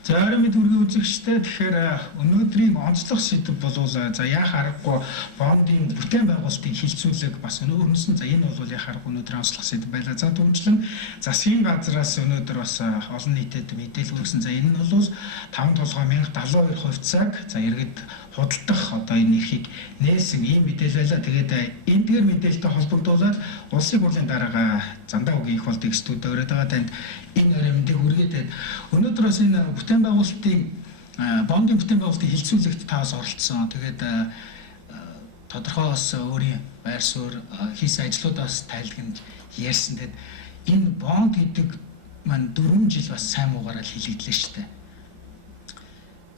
За оройн мэд үргийн үзэгчтэй тэгэхээр өнөөдрийн онцлог сэдэв бол за яа харахгүй бондын бүтээн байгуулалтын хилцүүлэг бас өрнөсөн. За энэ бол яа харахгүй өнөөдрийн онцлог сэдэв байлаа. За түүнчлэн засгийн газраас өнөөдөр бас олон нийтэд мэдээлэл өгсөн. За энэ нь бол 5,1072 хувьцааг за иргэд худалдах одоо энэ эрхийг нээсэн ийм мэдээлэл байлаа. Тэгээд эндгээр мэдээлэлтэй холбогдуулаад улсын хурлын дарга Зандаа Угийн их болдыг студид өрөөд байгаа танд энэ оройн мэндийг хүргээд өнөөдөр бас энэ бүтээн байгуулалтын бондын бүтээн байгуулалтын хилцүүлэгт таас оролцсон. Тэгээд тодорхой бас өөрийн байр суурь хийсэн ажлуудаас тайлгнаж ярьсан. Тэгээд энэ бонд гэдэг маань 4 жил бас сайн муугаараа хилэгдлээ шүү дээ.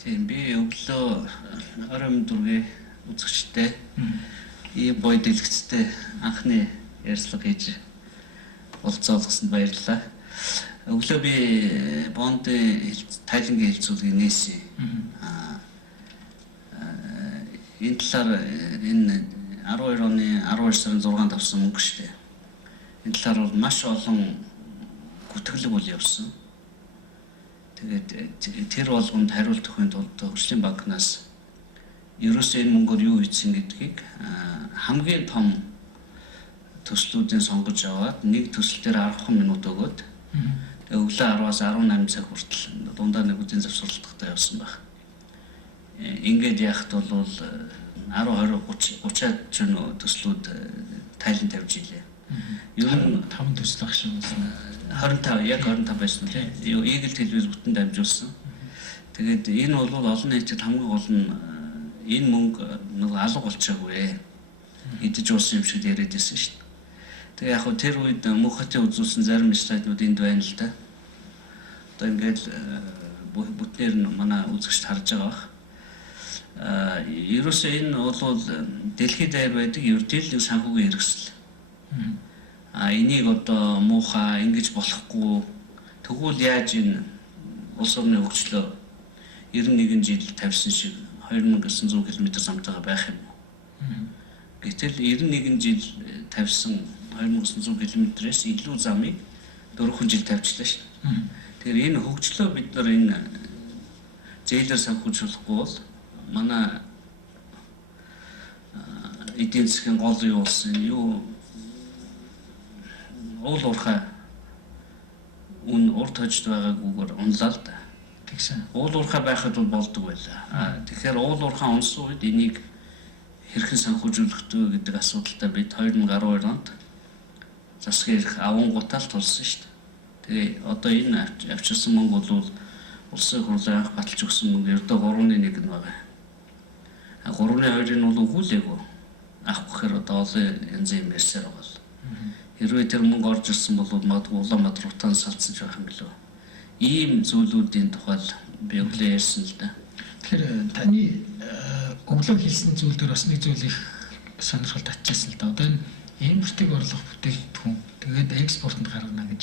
Тийм би өглөө оройн дургийн үзэгчтэй ийм бой дэлгэцтэй анхны ярилцлага хийж уулзаалгасанд баярлалаа. Өглөө би бондын тайлангийн хилцүүлгийг нээсэн. Энэ талаар энэ 12 оны 12 сарын 6-нд авсан мөнгө шүү дээ. Энэ талаар бол маш олон гүтгэлэг бол явсан. Тэгээд тэр болгонд хариулт өгөхийн тулд Хөгжлийн банкнаас ерөөсөө энэ мөнгөөр юу хийсэн гэдгийг хамгийн том төслүүдийн сонгож аваад нэг төсөл дээр 10 минут өгөөд өглөө 10-аас 18 цаг хүртэл дундаа нэг үдийн завсралттай явсан баг. Ингээд яхад бол 10, 20, 30 ч төслүүд тайлан тавьж илээ. Ер нь 5 төсөл ах шиг байсан. 25 яг 25 байсан тийм. Eagle телевиз бүтэн дамжуулсан. Тэгээд энэ бол олон нийтэд хамгийн гол нь энэ мөнгө нэг алга болчихоогүй. Идэж уусан юм шиг яриад байсан шүү дээ. Тэгээ яг хөө тэр үед мөнхөтийн үзүүлсэн зарим слайднууд энд байна л да. Одоо ингээд бүтнээр нь манай үзэгчд харж байгаа бах. Ерөөсөө энэ бол дэлхийд даяар байдаг ердийн санхүүгийн хэрэгсэл. Энийг одоо муухай ингэж болохгүй тэгвэл яаж энэ улс орны хөгжлөө 91 жил тавьсан шиг 2900 км замтайгаа байх юм уу? Гэтэл 91 жил тавьсан 2900 км-ээс илүү замыг 4 жил тавьчлаа шүү. Тэгэхээр энэ хөгжлөө бид нар энэ зээлээр санхүүжүүлэхгүй бол манай эдийн засгийн гол юу болсон юу уул уурхай урт хожид байгаагүйгээр унлаа л да. Тэгсэн. Уул уурхай байхад бол болдог байлаа. Тэгэхээр уул уурхай унсан үед энийг хэрхэн санхүүжүүлэх вэ гэдэг асуудалтай бид 2012 онд засгийн эрх авангуудаа л тулсан шүү дээ. Тэгээ одоо энэ авчирсан мөнгө бол улсын хурлын анх баталж өгсөн мөнгө ердөө 3.1 нь байгаа. 3.2 нь бол өгүүлээгүй. Авах гэхээр одоо олон янзын юм ярьсаар байгаа л. Хэрвээ тэр мөнгө орж ирсэн бол магадгүй Улаанбаатар утаан салцсан ч байх юм гэлөө. Ийм зүйлүүдийн тухай би өглөө ярьсан л да. Тэгэхээр таны өглөө хэлсэн зүйл дээр бас нэг зүйл их сонирхол татчихсан л да. Одоо энэ импортыг орлох бүтээгдэхүүн тэгээд экспортод гаргана гэж.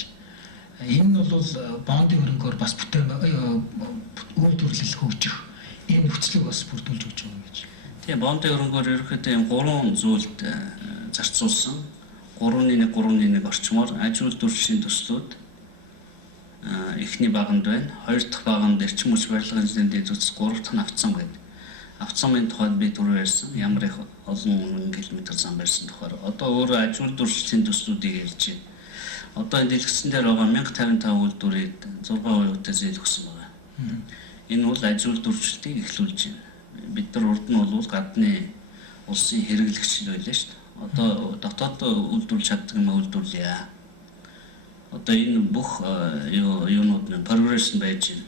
Энэ нь бол бондын хөрөнгөөр бас бүтээн үйлдвэрлэл хөгжих энэ нөхцөлийг бас бүрдүүлж өгч байгаа гэж. Тийм бондын хөрөнгөөр ерөнхийдөө энэ 3 зүйлд зарцуулсан. 3.1 орчмоор аж үйлдвэрлэлийн төслүүд эхний баганд байна. Хоёр дахь баганд эрчим хүч барилгын эзэмшлийн төсөл 3 дахь нь авцсан гэдэг. Авцсан тухайд би түрүү ярьсан. Ямар их олон километр зам барьсан тухайд. Одоо өөрөө аж үйлдвэрлэлийн төслүүдийг ярьж байна. Одоо энэ дэлгэцэн дээр байгаа 1055 үйлдвэрийг 6% зээл өгсөн байна. Энэ бол аж үйлдвэрлэлтийг эхлүүлж байна. Бид нар урд нь бол гадны улсын хэрэглэгч л байлаа шүү дээ. Одоо дотоод үйлдвэрлэж чаддаг юм үйлдвэрлэе. Одоо энэ бүх юунууд нь прогресс нь байж байна.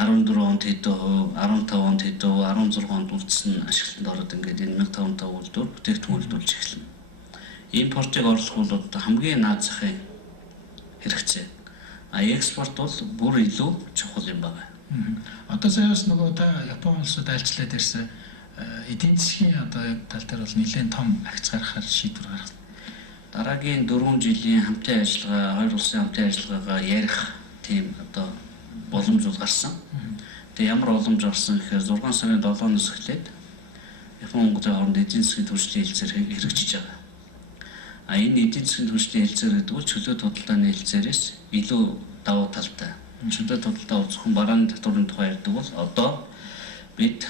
14 онд хэдэн хувь, 15 онд хэдэн хувь, 16 онд үлдсэн ашиглалтанд ороод ингээд энэ 1055 үйлдвэр бүтээгдэхүүн үйлдвэрлэж эхэлнэ. Импортыг орлох бол одоо хамгийн наад захын хэрэгцээ. Экспорт бол бүр илүү чухал юм байна. Одоо саяас нөгөө та Япон улсад айлчлаад ирсэн эдийн засгийн одоо тал дээр бол нэлээд том агц гаргахаар шийдвэр гаргасан. Дараагийн 4 жилийн хамтын ажиллагаа, хоёр улсын хамтын ажиллагаагаа ярих тийм одоо боломж гарсан. Тэгээ ямар боломж гарсан гэхээр 6 сарын 7-ноос эхлээд Япон Монголын хооронд эдийн засгийн түвшлийн хэлцээр хэрэгжиж байгаа. Энэ эдийн засгийн түвшлийн хэлцээр гэдэг нь чөлөөт худалдааны хэлцээрээс илүү давуу талтай чөлөөт худалдаа зөвхөн барааны татварын тухай ярьдаг бол одоо бид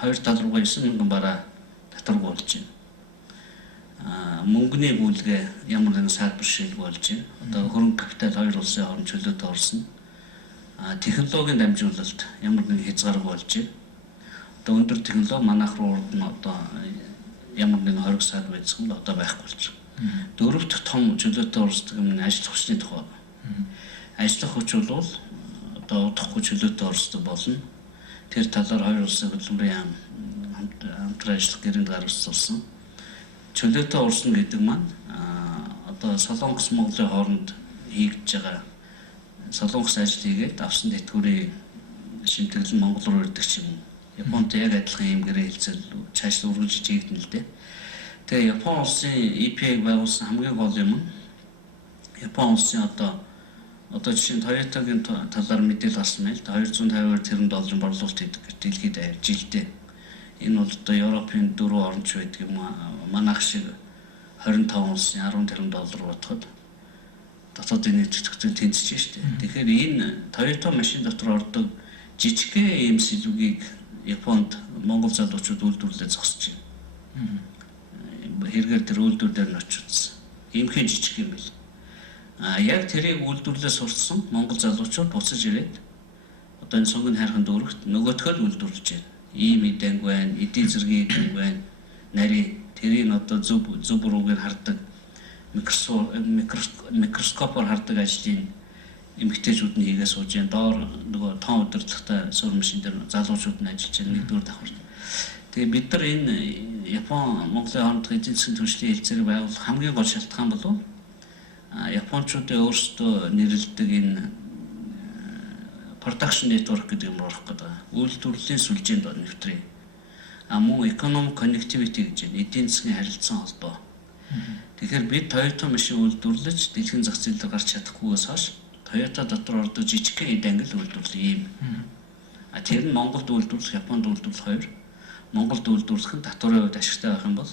хоёр тал руугаа 9,000 бараа татваргүй болж байна. Мөнгөний бүлгээ ямар нэгэн салбар шилэг болж байна. Одоо хөрөнгө капитал хоёр улсын хооронд чөлөөтэй орсон. Технологийн дамжуулалт ямар нэгэн хязгааргүй болж байна. Одоо өндөр технологи манайх руу урд нь одоо ямар нэгэн хориг саад байсан бол одоо байхгүй болж байна. Дөрөв дэх том чөлөөтэй орсдог юм нь ажил хүчний тухай. Ажил хүч бол одоо удахгүй чөлөөтэй орсдог болно. Тэр талаар хоёр улсын хөдөлмөрийн хамтран ажиллах гэрээнд гаргасан. Чөлөөтэй урсан гэдэг маань одоо Солонгос Монголын хооронд хийгдэж байгаа Солонгос ажил хийгээд авсан тэтгэврийн шимтгэл нь Монгол руу ирдэг ч юм уу. Японд яг адилхан юм гэрээ хэлцэл цааш өргөжж хийгдэн л дээ. Тэгээ Япон улсын EPA-г байгуулсан хамгийн гол юм нь Япон улсын одоо жишээ нь Toyota-гийн талаар мэдээлэл гарсан байл. 250 тэрбум долларын борлуулалт хийдэг дэлхийд жилдээ. Энэ бол одоо Европын 4 оронч байдаг юм аа. Манайх шиг 25 улсын 10 тэрбум доллар бодоход дотоодын нийт зохицол тэнцэж штэ. Тэгэхээр энэ Toyota машин дотор ордог жижигхэн ийм сэлүүгийг Японд Монгол залуучууд үйлдвэрлэлээ зогсож байна. Хэрэгээр тэр үйлдвэр дээр нь очиж. Иймхэн жижиг юм бэл. Яг тэрийг үйлдвэрлэлээ сурсан Монгол залуучууд буцаж ирээд одоо энэ сонгон хайрхан дөрөвт нөгөөтгөө л үйлдвэрлэж байна. Ийм эдэнг байна, эдийн зэргийн эдэнг байна. Нарийн тэрийг одоо зөв бүрүүгээр хардаг микроскопоор хардаг ажлын эмэгтэйчүүд нь хийгээ сууж байна. Доор нөгөө тоон удирдлагатай суурь машин дээр залуучууд нь ажиллаж байна. Нэгдүгээр давхар. Тэгээ бид нар энэ Япон Монголын хоорондох эдийн засгийн түвшлийн хэлцээрийг байгуулах хамгийн гол шалтгаан бол Япончуудын өөрсдөө нэрлэдэг энэ production network гэдэг юм орох гэдэг. Үйлдвэрлэлийн сүлжээнд нэвтрээ. Мөн economic connectivity гэж байна. Эдийн засгийн харилцан холбоо. Тэгэхээр бид Toyota машин үйлдвэрлэж дэлхийн зах зээл дээр гарч чадахгүйгээс хойш Toyota дотор ордог жижигхэн эд ангил үйлдвэрлэе юм. Тэр нь Монголд үйлдвэрлэх, Японд үйлдвэрлэх хоёр. Монголд үйлдвэрлэх нь татварын хувьд ашигтай байх юм бол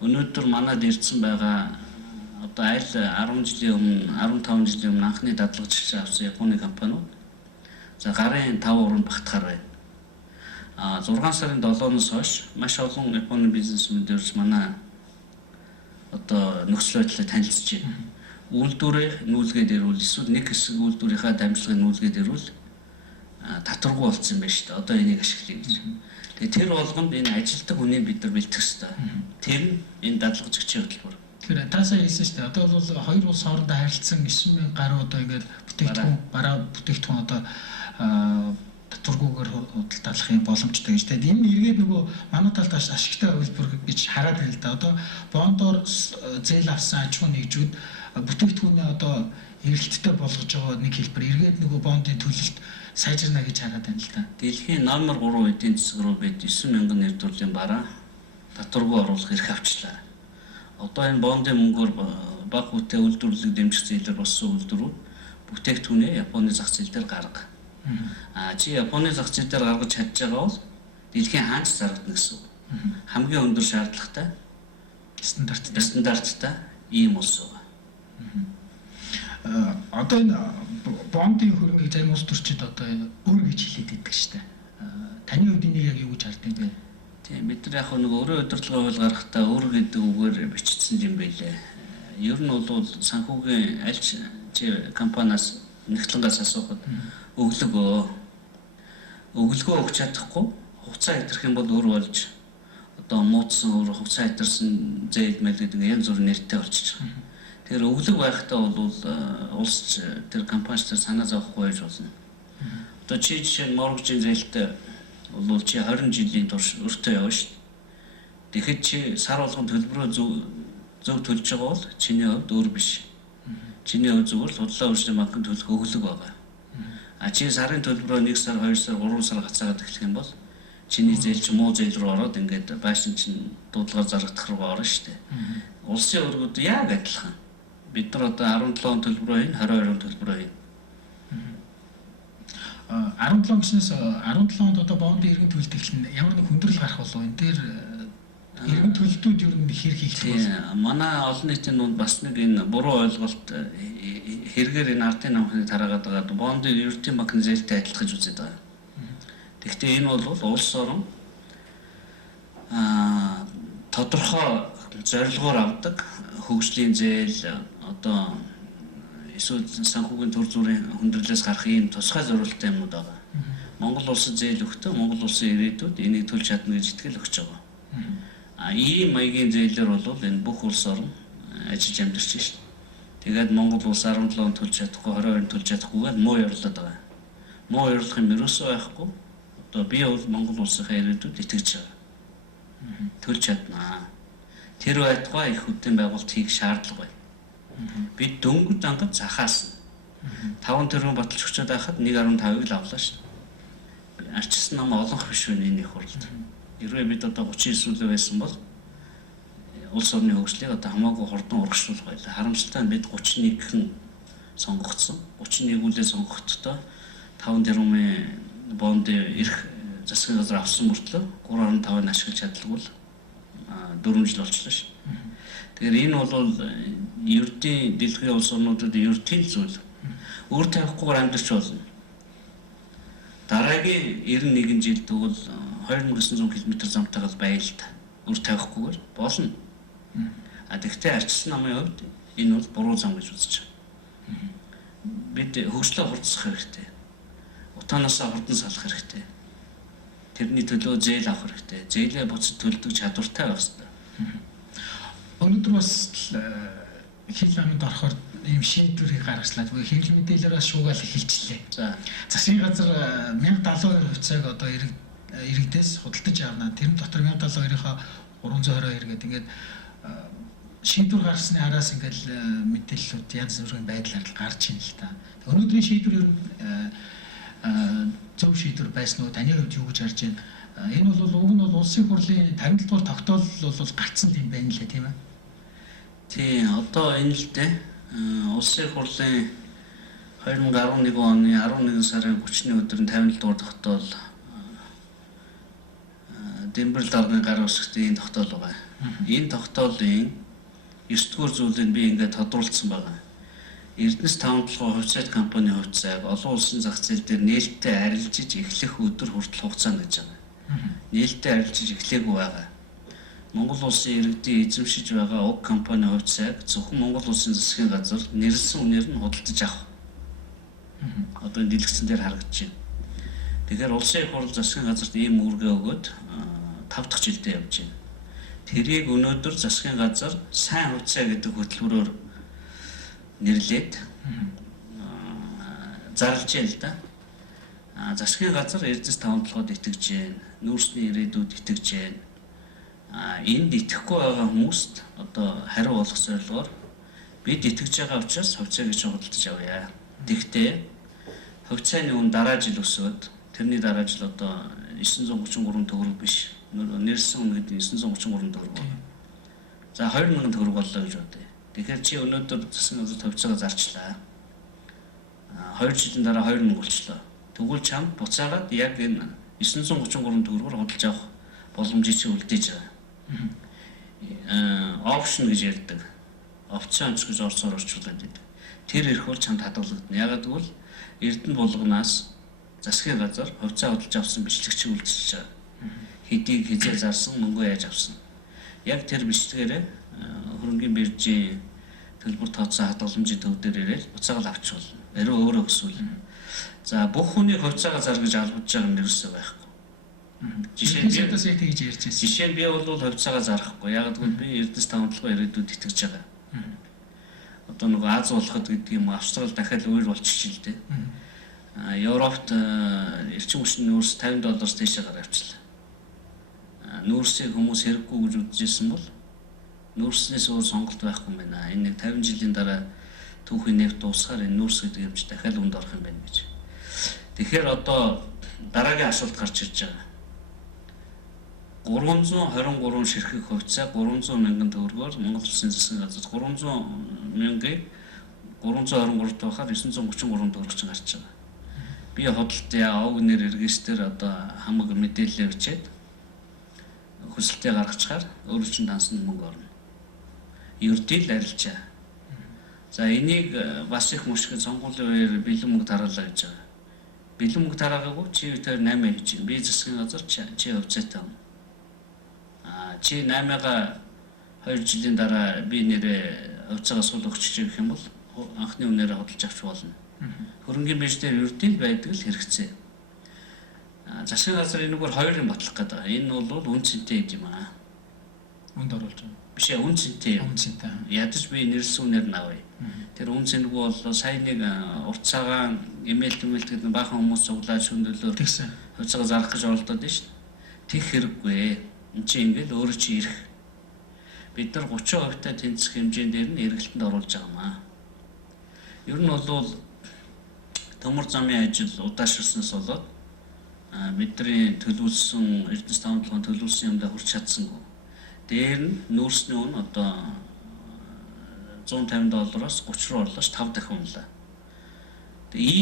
өнөөдөр манад ирсэн байгаа одоо аль 10 жилийн өмнө 15 жилийн өмнө анхны дадлагч авсан Японы компаниуд за гарын 5 уранд багтахаар байна. 6 сарын 7-ноос хойш маш олон Японы бизнесмэнүүд ирж манай одоо нөхцөл байдлыг танилцж байна. Үйлдвэрээ нүүлгээд ирвэл эсвэл нэг хэсэг үйлдвэрийнхаа дамжлагыг нүүлгээд ирвэл татваргүй болсон юм байна шүү дээ. Одоо энийг ашиглая гэж. Тэгээ тэр болгонд энэ ажилтг хүнийг бид нар бэлтгэх хэрэгтэй. Тэр нь энэ дадлагжигчийн хөтөлбөр. Тэгэхээр таасаа хэлсэн шүү дээ. Одоо бол хоёр улс хоорондоо харилцсан 9,000 гаруй одоо ингээд бүтээгдэхүүн бараа бүтээгдэхүүн одоо татваргүйгээр худалдаалах юм боломжтой гэж. Тэгээд энэ эргээд нөгөө манай талд ашигтай хувилбар гэж хараад байна л да. Одоо бондоор зээл авсан аж ахуйн нэгжүүд бүтээгдэхүүнээ одоо эргэлттэй болгож байгаа нэг хэлбэр эргээд нөгөө бондын төлөлт сайжирна гэж хараад байна л да. Дэлхийн номер 3 эдийн засаг руу бид 9,000 нэрвэрлийн бараа татваргүй оруулах эрх авчлаа. Одоо энэ бондын мөнгөөр бага хүнтэй үйлдвэрлэлийг дэмжих зээлээр болсон үйлдвэрүүд бүтээгдэхүүнээ Японы зах зээл дээр гарга. Чи Японы зах зээл дээр гаргаж чадж байгаа бол дэлхийн хаанч зарагдана гэсэн үг. Хамгийн өндөр шаардлагатай стандарттай ийм улс байгаа. Одоо энэ бондын хөрөнгийг зарим улс төрчид одоо өөр гэж хэлээд байдаг шүү дээ. Таны хувьд энийг яг юу гэж харддаг вэ? Тийм бид нар яг нэг өөрийн удирдлагын хууль гаргахтаа өөр гэдэг үгээр бичсэн юм байлээ. Ер нь бол санхүүгийн аль ч компаниас нэгтлэнгээс асуухад өглөгөө өгч чадахгүй хугацаа хэтэрх юм бол өөр болж одоо муудсан өөр хугацаа хэтэрсэн зээл мэл гэдэг янз бүрийн нэртэй болчихж байгаа. Тэгэхээр өглөг байхдаа бол улс тэр компани тэр санаа зовхгүй байж болно. Одоо чи жишээ нь моргжийн зээлтэй бол чи 20 жилийн турш өртөө явна шүү дээ. Тэгэхэд чи сар болгон төлбөрөө зөв төлж байгаа бол чиний хувьд өөр биш. Чиний хувьд зүгээр л худлаа үйлчилгээ банкнд төлөх өглөг байгаа. Чи сарын төлбөрөө 1 сар, 2 сар, 3 сар гацаагаад эхлэх юм бол чиний зээл чи муу зээл рүү ороод ингээд байшин чинь дуудлагаар зарагдах руу орно шүү дээ. Улсын өргөд яг адилхан. Бид нар одоо 17 төлбөрөө хийн, 22 төлбөрөө хийн. 17 гэснээс 17 онд одоо бондын иргэн төлөлт эхлэн ямар нэг хүндрэл гарах болов энэ дээр Иргэн төлөлтүүд ер нь хэр хийх вэ? Манай олон нийтийн дунд бас нэг энэ буруу ойлголт хэрэгээр энэ ардын намхныг тараагаад байгаа бондыг Ерөнхий банкны зээлтэй адилхаж үзээд байгаа. Гэхдээ энэ бол улс орон тодорхой зорилгоор авдаг хөгжлийн зээл одоо эсвэл санхүүгийн төр зүрийн хүндрэлээс гарах ийм тусгай зорилттой юмнууд байгаа. Монгол улсад зээл өгтөө Монгол улсын ирээдүйд энийг төлж чадна гэж итгэл өгч байгаа. Ийм маягийн зээлээр бол энэ бүх улс орон ажиллаж амьдарч шээ. Тэгээд Монгол улс 17 он төлж чадахгүй 20 он төлж чадахгүйгээр муу ярлаад байгаа. Муу ярлах юм ерөөсөө байхгүй. Одоо би бол Монгол улсынхаа ирээдүйд итгэж байгаа. Төлж чаднаа. Тэр байтугай их хөдөлгөөний байгуулалт хийх шаардлага байна. Бид дөнгөж дангад захаасан. 5 тэрбум баталж өчөөд байхад 1.5-ыг л авлаа шээ. Арчсан нам олонх биш вэ энэ их хурлд. Хэрвээ бид одоо 39 үлээ байсан бол улс орны хөгжлийг одоо хамаагүй хурдан урагшлуулах байлаа. Харамсалтай нь бид 31-хэн сонгогдсон. 31 үлээ сонгогдтоо 5 тэрбумын бондын эрх засгийн газар авсан мөртлөө 3.5-ыг ашиглаж чадлаггүй 4 жил болчихлоо ш. Тэгэхээр энэ бол ердийн дэлхийн улс орнуудад ердийн зүйл. Өөр тавихгүйгээр амьдарч болно. Дараагийн 91 жилд бол 2900 км замтайгаар байл та. Өөр тавихгүйгээр болно. Тэгэхдээ арчсан намын хувьд энэ бол буруу зам гэж үзэж байгаа. Бид хөгжлөө хурцсах хэрэгтэй. Утаанаасаа хурдан салах хэрэгтэй. Тэрний төлөө зээл авах хэрэгтэй. Зээлээ буцаж төлдөг чадвартай байх хэрэгтэй. Өнөөдөр бас хил аминд орохоор ийм шийдвэрийг гаргачлаа. Хэвлэл мэдээлэлээр бас шуугаал эхэлчихлээ. За засгийн газар 1072 хувьцааг одоо иргэдээс худалдаж авна. Тэрэн дотор 1072-ийнхаа 320 иргэд ингээд шийдвэр гаргасны араас ингээд мэдээллүүд янз бүрийн байдлаар гарч ийн л та. Өнөөдрийн шийдвэр ер нь зөв шийдвэр байсан уу? Таны хувьд юу гэж харж байна? Энэ бол уг нь бол улсын хурлын 50 дугаар тогтоолол бол гарцсан юм байна лээ, тийм ээ. Тийм, одоо энэ л дээ. Улсын хурлын 2011 оны 11 сарын 30-ны өдөр нь 50 дугаар тогтоол Дэмбэрэл даргын гар үсгтийн тогтоол байгаа. Энэ тогтоолын 9 дугаар зүйлийг би ингээд тодруулсан байгаа. Эрдэнэс 5 толгой хувьцаат компани хувьцааг олон улсын зах зээл дээр нээлттэй арилжиж эхлэх өдөр хүртэл хугацаанд гэж байгаа. Нээлттэй арилжиж эхлэегүй байгаа. Монгол улсын иргэдийн эзэмшиж байгаа уг компани хувьцааг зөвхөн Монгол улсын засгийн газар нэрлсэн үнээр нь худалдаж авах. Одоо энэ дэлгэцэн дээр харагдаж байна. Тэгэхээр улсын их хурл засгийн газарт ийм үүргээ өгөөд 5 дахь жилдээ явж байна. Тэрийг өнөөдөр засгийн газар сайн хувьцаа гэдэг хөтөлбөрөөр нэрлээд зарлж байна л да. Засгийн газар Эрдэнэс 5 толгойд итгэж байна. Нүүрсний ирээдүйд итгэж байна. Энд итгэхгүй байгаа хүмүүст одоо хариу болох зорилгоор бид итгэж байгаа учраас хувьцааг худалдаж авъя. Тэгвэл хувьцааны үн дараа жил өсөөд тэрний дараа жил одоо 933 төгрөг биш. Нэрсэн үн гэдэг 933 төгрөг. За 2000 төгрөг боллоо гэж бодъё. Тэгэхээр чи өнөөдөр засгийн газар хувьцаагаа зарчлаа. 2 жилийн дараа 2000 болчлоо. Тэгвэл чамд буцаагаад яг энэ 933 төгрөгөөр худалдаж авах боломжийг чи үлдээж байгаа. Опшн гэж ярьдаг. Опционч гэж орцоор орчуулдаг. Тэр эрх бол чамд хадгалагдана. Ягаад гэвэл Эрдэнэ булганаас засгийн газар хувьцаа худалдаж авсан бичлэгчийг үлдчихэж байгаа. Хэдийг хизээ зарсан, мөнгөө яаж авсан. Яг тэр бичлэгээрээ хөрөнгөний биржийн төлбөр тооцоо хадгаламжийн төв дээр ирээд буцаагаад авч болно. Ариу өөрөө өсвөл. За бүх хүний хувьцаагаа зар гэж албадж байгаа юм ерөөсөө байхгүй. Жишээ нь ядаас яг тэгж ярьж байсан. Жишээ нь би бол хувьцаагаа зарахгүй. Яг гэвэл би Эрдэнэс 5 толгой ирээдүйд итгэж байгаа. Одоо нөгөө Аз улхад гэдэг юм Австрал дахиад өөр болчих л дээ. Европт эрчим хүчний нүүрс $50 тийшээ гараа авчлаа. Нүүрсийг хүмүүс хэрэггүй гэж үзэжсэн бол нүүрснээс өөр сонголт байхгүй юм байна. Энэ нэг 50 жилийн дараа түүхийн нефт дуусахаар энэ нүүрс гэдэг юм чи дахиад үнд орох юм байна гэж. Тэгэхээр одоо дараагийн асуулт гарч ирж байгаа. 323 ширхэг хувьцаа 300 мянган төгрөгөөр Монгол Улсын засгийн газар 300 мянгаыг 323 тавахаар 933 төгрөг чинь гарч байгаа. Би хөдөлт яа ог нэр эргэжтэр одоо хамаг мэдээлэл өгчээд хүсэлтээ гаргачихаар өөрөө чинь дансанд мөнгө орно. Ердийн л арилжаа. За энийг бас их мушиг сонгуулийн үеэр бэлэн мөнгө тараалаа гэж байгаа. Бэлэн мөнгө тараагүй чи тэр 8 хийж байна. Би засгийн газар чи хувьцаатай. Чи 8-ага 2 жилийн дараа би нэрээ хувьцаагаас сул өгчих гэх юм бол анхны үнээрээ хөдөлж авч болно. Хөрөнгөний бирж дээр ердийн байдаг л хэрэгцээ. Засгийн газар энэгээр хоёр юм батлах гэдэг. Энэ бол үн цэнтэй юм аа. Үнд оруулж байгаа. Биш ээ, үн цэнтэй. Үн цэнтэй. Ядаж би нэрлсэн үнээр нь авъя. Тэр үн цэнэгүй бол сайн нэг урт цагаан имэйл гэдэг баахан хүмүүс цуглаад шүндөлөөр Тэгсэн. хувьцаагаа зарах гэж оролдоод байна шүү дээ. Тэг хэрэггүй. Энд чинь ингээд өөрөө чи ирэх. Бид нар 30% та тэнцэх хэмжээнд дээр нь эргэлтэнд оруулж байгаа маа. Ер нь бол төмөр замын ажил удаашрснаас болоод бидний төлөвлөсөн Эрдэнэс таван толгойн төлөвлөсөн юмдаа хүрч чадсангүй. Дээр нь нүүрсний үн одоо $150-аас 30 руу орлоош 5 дахин унлаа. Тэгээ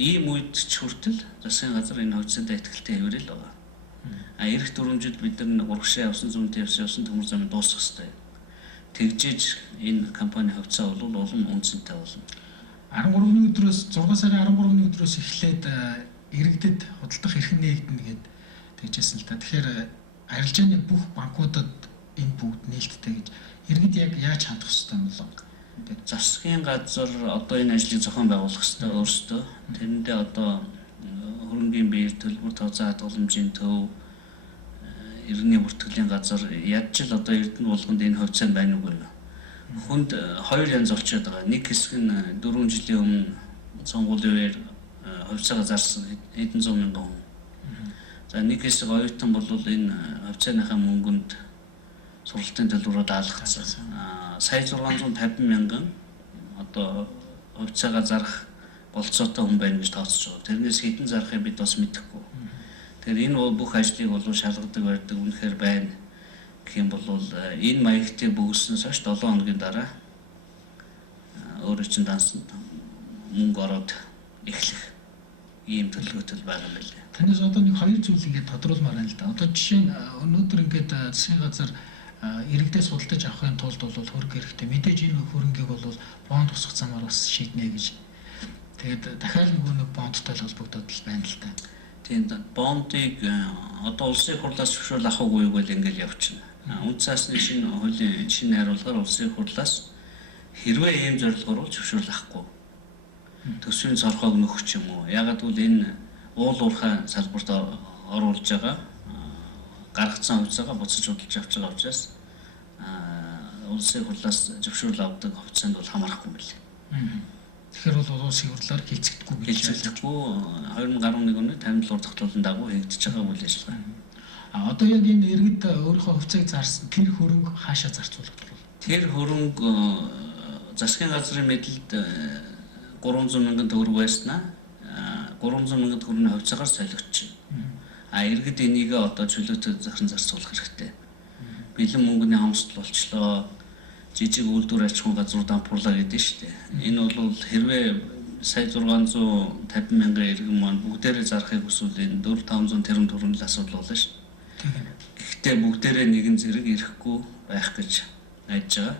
ийм үед ч хүртэл засгийн газар энэ хувьцаанд ихтэй хэврэл байгаа. Ирэх 4 жил бид нар урагшаа явсан зүүнтэй явсан төмөр замыг дуусгах хэрэгтэй. Тэгжээж энэ компани хувьцаа бол улам үнцэнтэй болно. 13-ны өдрөөс 6 сарын 13-ны өдрөөс эхлээд иргэдэд худалдах эрхэм нээгдэнэ гэд тэгжсэн л та. Тэгэхээр арилжааны бүх банкудад энэ бүгд нээлттэй гэж иргэд яг яаж хандах ёстой юм бол засгийн газар одоо энэ ажлыг зохион байгуулах ёстой өөрсдөө. Тэрэндээ одоо хөрөнгөний бээр төлбөр тооцоо хадгаламжийн төв иргэний бүртгэлийн газар ядч л одоо Эрдэнэ булганд энэ хувьцаанд байна уу гэв. Хүнд хоёр янз болчиход байгаа. Нэг хэсэг нь 4 жилийн өмнө сонгуулийн үеэр хувьцаагаа зарсан хэдэн зуун мянган хүн. За нэг хэсэг оюутан бол энэ хувьцааныхаа мөнгөнд сургалтын төлбөрөөр даалгацсан. Сая 650 мянган одоо хувьцаагаа зарах болцоотой хүн байна гэж тооцож байгаа. Тэрнээс хэдэн зарахыг бид бас мэдэхгүй. Тэгэхээр энэ бүх ажлыг бол шалгадаг барьдаг үнэхээр байна гэх юм бол энэ маягтыг бөгөөснөөс хойш 7 хоногийн дараа өөрөө чинь дансанд мөнгө ороод эхлэх ийм төлөвлөгөөтэй байгаа юм байна. Танаас одоо нэг хоёр зүйл ингээд тодруулмаар байна л да. Одоо жишээ нь өнөөдөр ингээд засгийн газар иргэдээс худалдаж авахын тулд бол хөрөнгө хэрэгтэй. Мэдээж энэ хөрөнгийг бол бонд тусах замаар бас шийднэ гэж. Тэгээд дахиад нэг бондтой л холбогдоод л байна л да. Тийм бондыг одоо улсын хурлаас зөвшөөрөл авах уугүй бол ингээд явчихна. Үнд цаасны шинэ хуулийн шинэ хариулгаар улсын хурлаас хэрвээ ийм зорилгоор бол зөвшөөрөл авахгүй төсвийн цорхоог нөхөх юм уу? Ягаад гэвэл энэ уул уурхай салбарт оруулж байгаа гаргацсан хувьцаагаа буцаж худалдаж авч байгаа учраас улсын хурлаас зөвшөөрөл авдаг хувьцаанд бол хамаарахгүй юм билээ. Тэгэхээр бол улсын хурлаар хилцэгдэхгүй гэж хэлцэгдэхгүй 2011 оны 57 тогтоолын дагуу хийгдэж байгаа үйл ажиллагаа. Одоо яг энэ иргэд өөрийнхөө хувьцааг зарсан тэр хөрөнгө хаашаа зарцуулах вэ? Тэр хөрөнгө засгийн газрын мэдэлд 300 мянган төгрөг байснаа 300 мянган төгрөгийн хувьцаагаар солигдчихэ. Иргэд энийг одоо чөлөөтэй захин зарцуулах хэрэгтэй. Бэлэн мөнгөний хамсдал болчлоо. Жижиг үйлдвэр аж ахуйн газрууд дампуурлаа гэдэг нь шүү дээ. Энэ бол хэрвээ сая 650 мянган иргэн маань бүгдээрээ зарахыг хүсвэл энэ 4-500 тэрбум төгрөгийн асуудал болно шүү. Гэхдээ бүгдээрээ нэгэн зэрэг ирэхгүй байх гэж найдаж байгаа.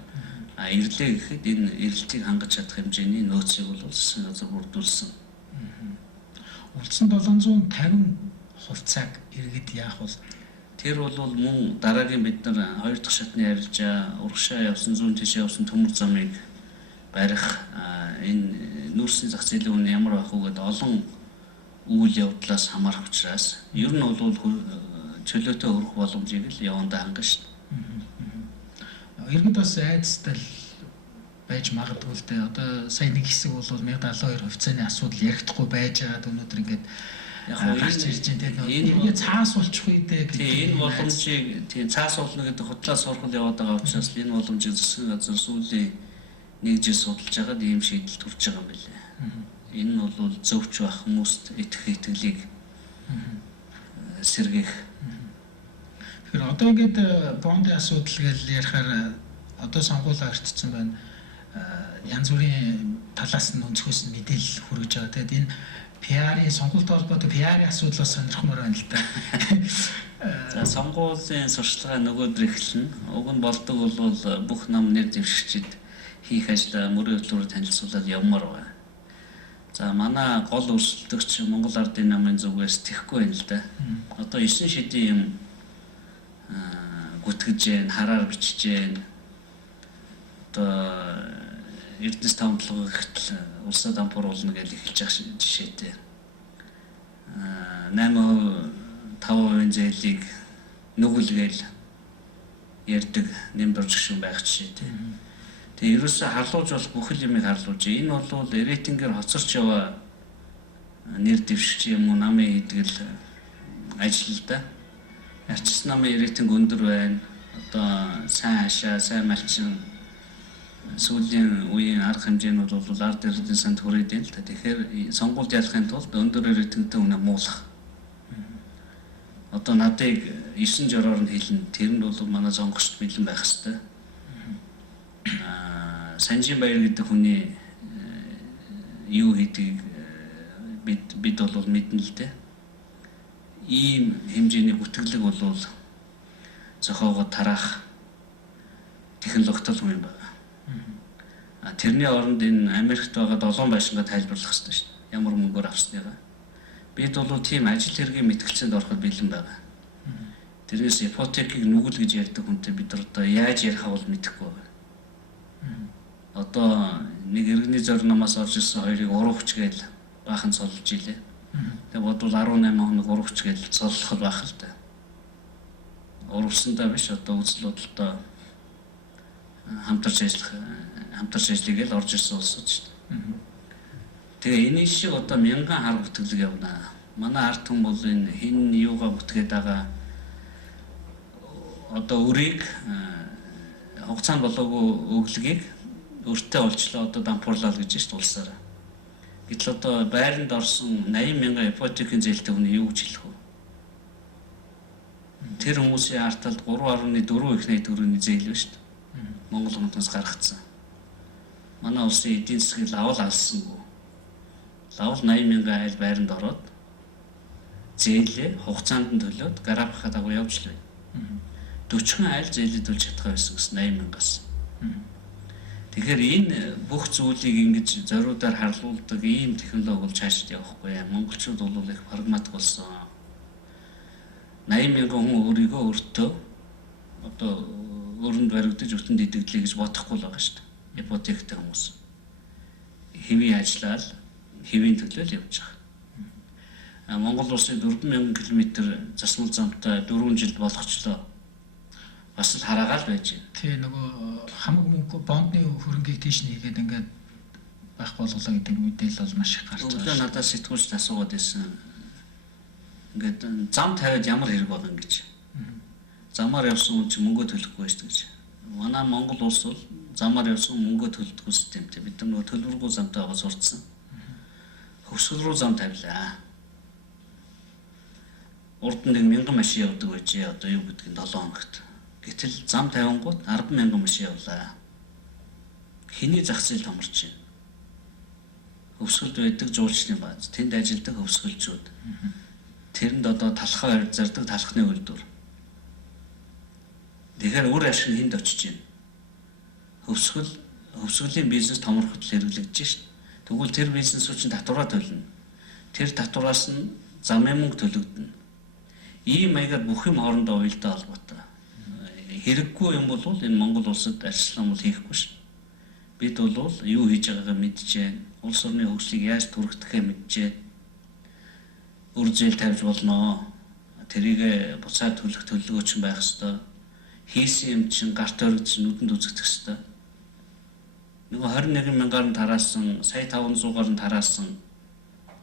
Ирлээ гэхэд энэ эрэлтийг хангаж чадах хэмжээний нөөцийг бол засгийн газар бүрдүүлсэн. Үлдсэн 750 хувьцааг иргэд яах вэ? Тэр бол мөн дараагийн бид нар хоёр дахь шатны арилжаа, урагшаа явсан зүүн тийшээ явсан төмөр замыг барих энэ нүүрсний зах зээлийн үн ямар байх вэ гэдэг олон үйл явдлаас хамаарх учраас ер нь бол чөлөөтэй хөрөх боломжийг л явандаа хангана шүү дээ. Иргэд бас айцтай л байж магадгүй л дээ. Одоо сая нэг хэсэг бол 1072 хувьцааны асуудал яригдахгүй байж байгаад өнөөдөр ингээд яг гарч ирж байна. Энэ цаас болчих үедээ гэдэг. Энэ боломжийг тийм цаас болно гэдэг худлаа сургал яваад байгаа учраас энэ боломжийг засгийн газар сүүлийн нэг жил судалж байгаад ийм шийдэл төрж байгаа юм билээ. Энэ нь бол зөвч байх хүмүүст итгэх итгэлийг сэргээх. Тэгэхээр одоо ингээд бондын асуудал гэж ярихаар одоо сонгуулаа өртсөн байна. Янз бүрийн талаас нь өнцгөөс нь мэдээлэл хүргэж байгаа. Тэгэд энэ PR-ийн сонголт холбоотой PR-ийн асуудлаас сонирхмоор байна л да. За сонгуулийн сурчлагаа нөгөөдөр эхэлнэ. Уг нь болдог бол бүх нам нэр дэвшигчид хийх ажлаа мөрийн хөтөлбөрөөр танилцуулаад явмаар байна. За манай гол өрсөлдөгч Монгол Ардын намын зүгээс тэхгүй байна л да. Одоо 9 шидийн юм гүтгэж जैन, хараар бичиж जैन. Одоо Эрдэнэс тавталгаа гэтэл улсаа дампууруулна гэж эхэлж байгаа жишээтэй. 8% 5% зээлийг нүгэлгээл ярьдаг нэмбэрч гүшүүн байх жишээтэй. Тэгээ ерөөсөө харлууж болох бүх юмыг харлууж. Энэ бол рейтингээр хоцорч яваа нэр дэвшигч юм уу намын хийдгэл ажил л да. Арчис намын рейтинг өндөр байна. Одоо сайн хашаа, сайн малчин сүүлийн үеийн арга хэмжээнүүд бол ард эрдэнэ санд хүрээд байна л да. Тэгэхээр сонгуульд ялахын тулд өндөр рейтингтэй үнэ муулах. Одоо надыг 9 жороор нь хэлнэ. Тэр нь бол манай сонгогчд бэлэн байх хэрэгтэй. Санжин Баяр гэдэг хүний юу хийдгийг бид бол мэднэ л дээ. Ийм хэмжээний гүтгэлэг бол зохиогоо тараах технологитол хүн юм байна. Тэрний оронд энэ Америкт байгаа 7 байшингаа тайлбарлах хэрэгтэй шүү дээ. Ямар мөнгөөр авсныгаа. Бид бол тийм ажил хэргийн мэтгэлцээнд ороход бэлэн байгаа. Тэрнээс ипотекийг нүгэл гэж ярьдаг хүнтэй бид нар одоо яаж ярих вэ мэдэхгүй байна. Одоо нэг иргэний зорномоос орж ирсэн хоёрыг урууч гээл баахан цолж илээ. Тэгээ бодвол 18 хоног урууч гээл цоллох байх л да. Урвсандаа биш одоо үзэл бодолтой хамтарч ажиллая гэж орж ирсэн улсууд шүү дээ. Тэгээ энэ шиг одоо мянган хар бүтгэлэг явна. Манай ард хүн бол энэ хин юугаа бүтгээд байгаа одоо үрийг хугацаанд болоогүй өглөгийг өртөө олчлоо одоо дампуурлаа гэж шүү дээ улсаараа. Гэтэл одоо байранд орсон 80 мянган ипотекийн зээлтэй хүн юу гэж хэлэх вэ? Тэр хүмүүсийн арталд 3.4 их найт төгрөгийн зээл байна шүү дээ. Монгол хүнээс гаргацсан. Манай улсын эдийн засгийг лавл алсангүй. Лавл 80 мянган айл байранд ороод зээлээ хугацаанд нь төлөөд гараахаа дагуу явж л байна. 40 айл зээлээ төлж чадах байсан гэсэн 80 мянгаас. Тэгэхээр энэ бүх зүйлийг ингэж зориудаар харлуулдаг ийм технологи бол цаашд явахгүй. Монголчууд бол их прагматик болсон. 80 мянган хүн өөрийгөө өөртөө одоо өрөнд баригдаж өтөнд идэглэе гэж бодохгүй л байгаа шүү дээ. Ипотектэй хүмүүс. Хэвийн ажиллаад хэвийн төлөөл явж байгаа. Монгол улсын 4000 км засмал замтай 4 жилд болгочлоо. Бас л хараагаал байж байна. Тий нөгөө хамаг мөнгө бондны хөрөнгийг тийш нэгээд ингээд байх болголоо гэдэг мэдээлэл бол маш их гарч байгаа. Өглөө надаас сэтгүүлч асуугаад байсан. Ингээд зам тавиад ямар хэрэг болно гэж. Замаар явсан хүн чинь мөнгө төлөхгүй байж гэж. Манай Монгол улс бол замаар явсан мөнгө төлдөггүй системтэй. Бид нар нөгөө төлбөргүй замтай байгаа сурцсан. Хөвсгөл рүү зам тавилаа. Урд нь 1000 машин явдаг байжээ. Одоо юу гэдгийг 7 хоногт. Гэтэл зам тавингууд 100000 машин явлаа. Хэний зах зээл томорч байна? Хөвсгөлд байдаг жуулчны бааз, тэнд ажилладаг хөвсгөлчүүд. Тэрэнд одоо талхаа зардаг талхны үйлдвэр. Тэгэхээр үр ашиг нь хэнд очиж байна? Хөвсгөлийн бизнес томорхот хэрэглэгдэж шин. Тэгвэл тэр бизнесүүд чинь татвараа төлнө. Тэр татвараас нь замын мөнгө төлөгдөнө. Ийм маягаар бүх юм хоорондоо уялдаа холбоотой. Хэрэггүй юм бол энэ Монгол улсад арчилсан бол хийхгүй шин. Бид бол юу хийж байгаагаа мэдчихээн. Улс орны хөгжлийг яаж түргэдэхээ мэдчихээн. Үр зээл тавьж болно. Тэрийг буцаад төлөх төлөвлөгөөч байх ёстой. Хийсэн юм чинь гарт өргөж нүдэнд үзэгдэх ёстой. Нөгөө 21 мянгаар нь тараасан, сая 500-аар нь тараасан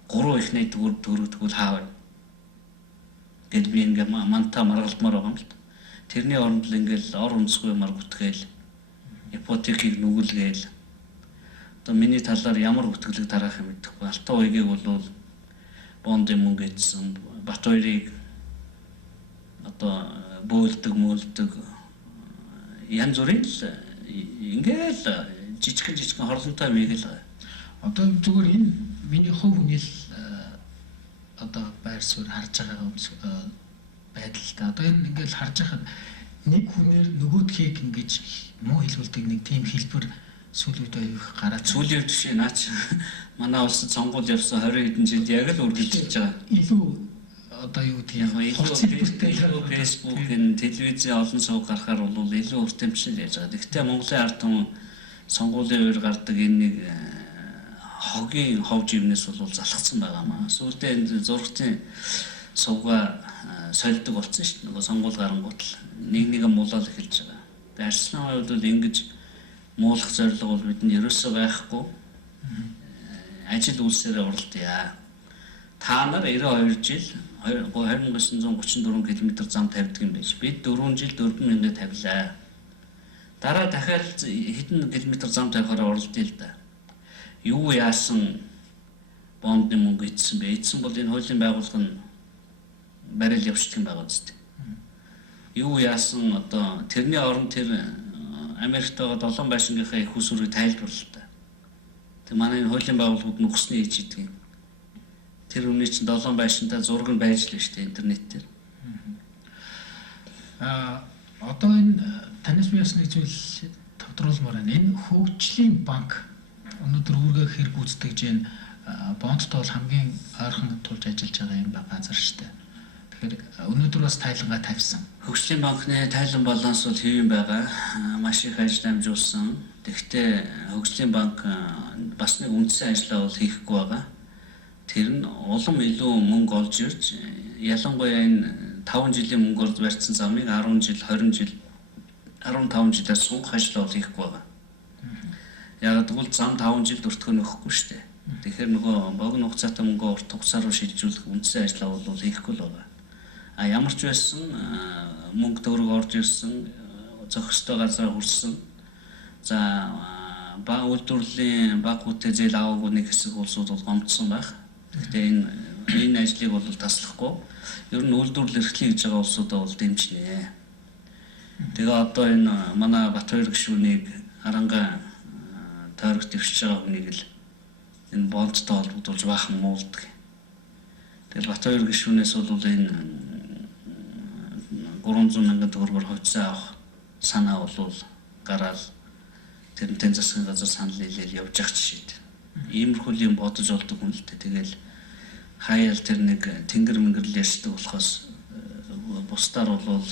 3 их найт төгрөгдгөл хаавна. Гэтэл би ингээ манта маргалдмаар байгаа юм л. Тэрний оронд л ингээл ор үндэсгүй юмар гүтгээл ипотекийг нүгэлгээл одоо миний талаар ямар гүтгэлэг тараах юм мэдэхгүй. Алтан уйгийг бол бондын мөнгө эдсэн, Бат хоёрыг одоо бөөлдөг янз бүрийн л ингээл жижигхэн хорлонтой мэгэл. Одоо зүгээр энэ миний хувь хүнийл одоо байр суурь харж байгаа байдал та. Одоо энэ ингээд харж байхад нэг хүнээр нөгөөдхийг ингэж муу хэлүүлдэг нэг тийм хэлбэр сүүлийн үед аяг гараад сүүлийн үед жишээ наач манай улсад сонгуул явсан 20 хэдэн жилд яг л үргэлжилж байгаа. Илүү одоо юу гэдэг илүү Facebook ин телевизийн олон сувг гарахаар бол илүү өртөмжлөл яаж байгаа. Гэхдээ Монголын ард түмэн сонгуулийн үеэр гардаг энэ нэг хогийн ховж ивнээс бол залхацсан байгаа маа. Сүүлдээ энэ зургтын сувга солидог болсон шүү дээ. Нөгөө сонгуул гарангуут л нэгэн муулал эхэлж байгаа. Тэгээ Арслан хувьд бол ингэж муулах зорилго бол бидэнд ерөөсөө байхгүй. Ажил үйлсээр оролдъё. Та нар 92 жил 2934 км зам тавьдаг юм байж. Бид 4 жил 4000 тавилаа. Дараа дахиад хэдэн километр зам тавихаараа оролдъё л да. Юу яасан бондны мөнгө эдсэн бэ? Эдсэн бол энэ хуулийн байгууллага нь барил явуулдаг юм байгаа үстэй. Юу яасан одоо тэрний оронд тэр Америкт байгаа долоон байшингийнхаа их усүрийг тайлбарлалаа. Тэг манай энэ хуулийн байгууллагууд нүхсний хийж идэг юм. Тэр үний чинь долоон байшинтай зураг нь байж л шүү дээ интернетээр. Одоо энэ танаас би бас нэг зүйл тодруулмаар байна. Энэ хөгжлийн банк өнөөдөр үүргээ хэрэг гүйцэтгэж байна. Бондтой бол хамгийн ойрхон тулж ажиллаж байгаа юм байна газар шүү дээ. Тэгэхээр өнөөдөр бас тайлангаа тавьсан. Хөгжлийн банкны тайлан баланс бол хэвэн байгаа. Маш их ажил амжуулсан. Тэгэхдээ хөгжлийн банк бас нэг үндсэн ажлаа бол хийхгүй байгаа. Тэр нь улам илүү мөнгө олж ирж ялангуяа энэ 5 жилийн мөнгөөр барьсан замыг 10 жил, 20 жил, 15 жилээр сунгах ажил бол хийхгүй байгаа. Яг тэгвэл зам 5 жил өртгөө нөхгүй шүү дээ. Тэгэхээр нөгөө богино хугацаатай мөнгөө урт хугацаа руу шилжүүлэх үндсэн ажлаа бол хийхгүй л байгаа. Ямар ч байсан мөнгө төгрөг орж ирсэн, зохистой газар хүрсэн. За баг үйлдвэрлэлийн баг бүтэц зээл аваагүй нэг хэсэг улсууд бол гомдсон байх. Гэхдээ энэ ажлыг бол таслахгүй. Ер нь үйлдвэрлэл эрхлэе гэж байгаа улсуудаа бол дэмжинэ. Тэгээ одоо энэ манай Батбаяр гишүүнийг харанга тойрогт дэвшиж байгаа хүнийг л энэ бондтой холбогдуулж баахан муулдаг. Тэгээ Батбаяр гишүүнээс бол энэ 300 мянган төгрөгөөр хувьцаа авах санаа бол гараад тэрнтэй засгийн газар санал нийлээл явж явах жишээд. Иймэрхүү юм бодож олдог хүн л дээ. Тэгэл хаяал тэр нэг тэнгэр мэнгэрл ярьдаг болохоос бусдаар бол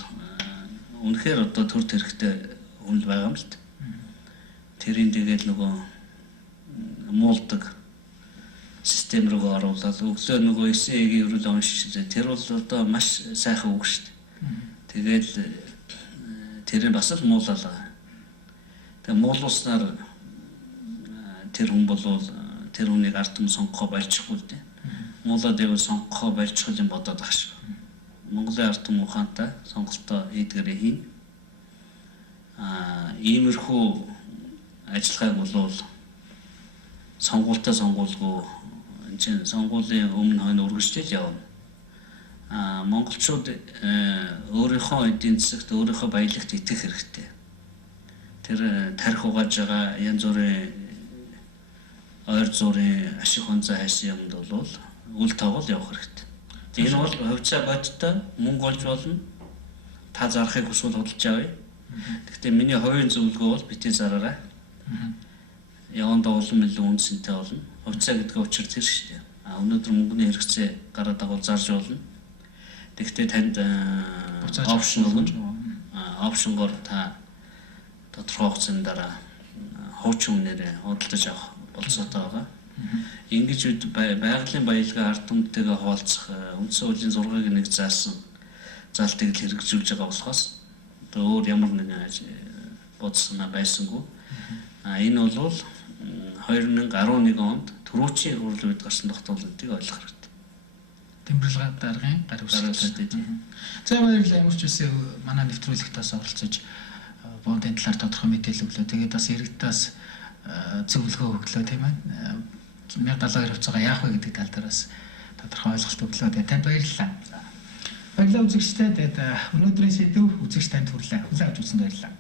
үнэхээр одоо төр тэрэгтэй хүн л байгаа юм л дээ. Тэрийн тэгэл нөгөө муулдаг систем рүү оруулаад өглөө нөгөө 9-ийн ерөөл уншиж тэр бол одоо маш сайхан үг шүү дээ. Тэгэл тэр бас л муулалаа. Тэгээ муулууснаар тэр хүн бол тэр хүнийг ард түмэн сонгохоо байлчихгүй л дээ. Муулаад явал сонгохоо байлчих юм бодоод ах шиг. Монголын ард түмэн ухаантай сонголтоо хийдгээрээ хийн. Иймэрхүү ажиллагааг бол сонгуулгүй энэ чинь сонгуулийн өмнө хойно үргэлжлэл явна. Монголчууд өөрийнхөө эдийн засагт өөрийнхөө баялагт итгэх хэрэгтэй. Тэр тарих угааж байгаа янз бүрийн ойр зургийн ашиг хонцоо хайсан юмд бол үл тоглол явах хэрэгтэй. Энэ бол хувьцаа бодтой мөнгө олж болно. Та зарахыг хүсвэл худалдаж авъя. Гэхдээ миний хувийн зөвлөгөө бол битгий зараарай. Явандаа улам илүү үнцэнтэй болно. Хувьцаа гэдэг учир тэр шүү дээ. Өнөөдөр мөнгөний хэрэгцээ гараад байгаа бол зарж болно. Тэгэхдээ танд опшн өгнө. Опшнгоор та тодорхой хугацааны дараа хуучин үнээрээ худалдаж авах болцоотой байгаа. Ингэж байгалийн баялгаа ард түмтэйгээ хуваалцах үндсэн хуулийн 6-ыг нэг заасан залтыг хэрэгжүүлж байгаа болохоос өөр ямар нэгэн бодсонаа байсангүй. Энэ бол 2011 онд төрүүчийн хурлын үед гарсан тогтоолуудыг ойлгох хэрэгтэй. Тэмдэглэл даргын гар үсэлтэй. За баярлалаа. Ямар ч үсэн манай нэвтрүүлэгтээс оролцож бондын талаар тодорхой мэдээлэл өглөө. Тэгээд бас иргэдээс зөвлөгөө өглөө тийм ээ. 1072 хувьцаагаа яах вэ гэдэг тал дээр бас тодорхой ойлголт өглөө. Тэгээд танд баярлалаа. Баярлалаа үзэгчдээ. Тэгээд өнөөдрийн сэдв үзэгч танд хүрлээ. Хүлээн авч үзсэнд баярлалаа.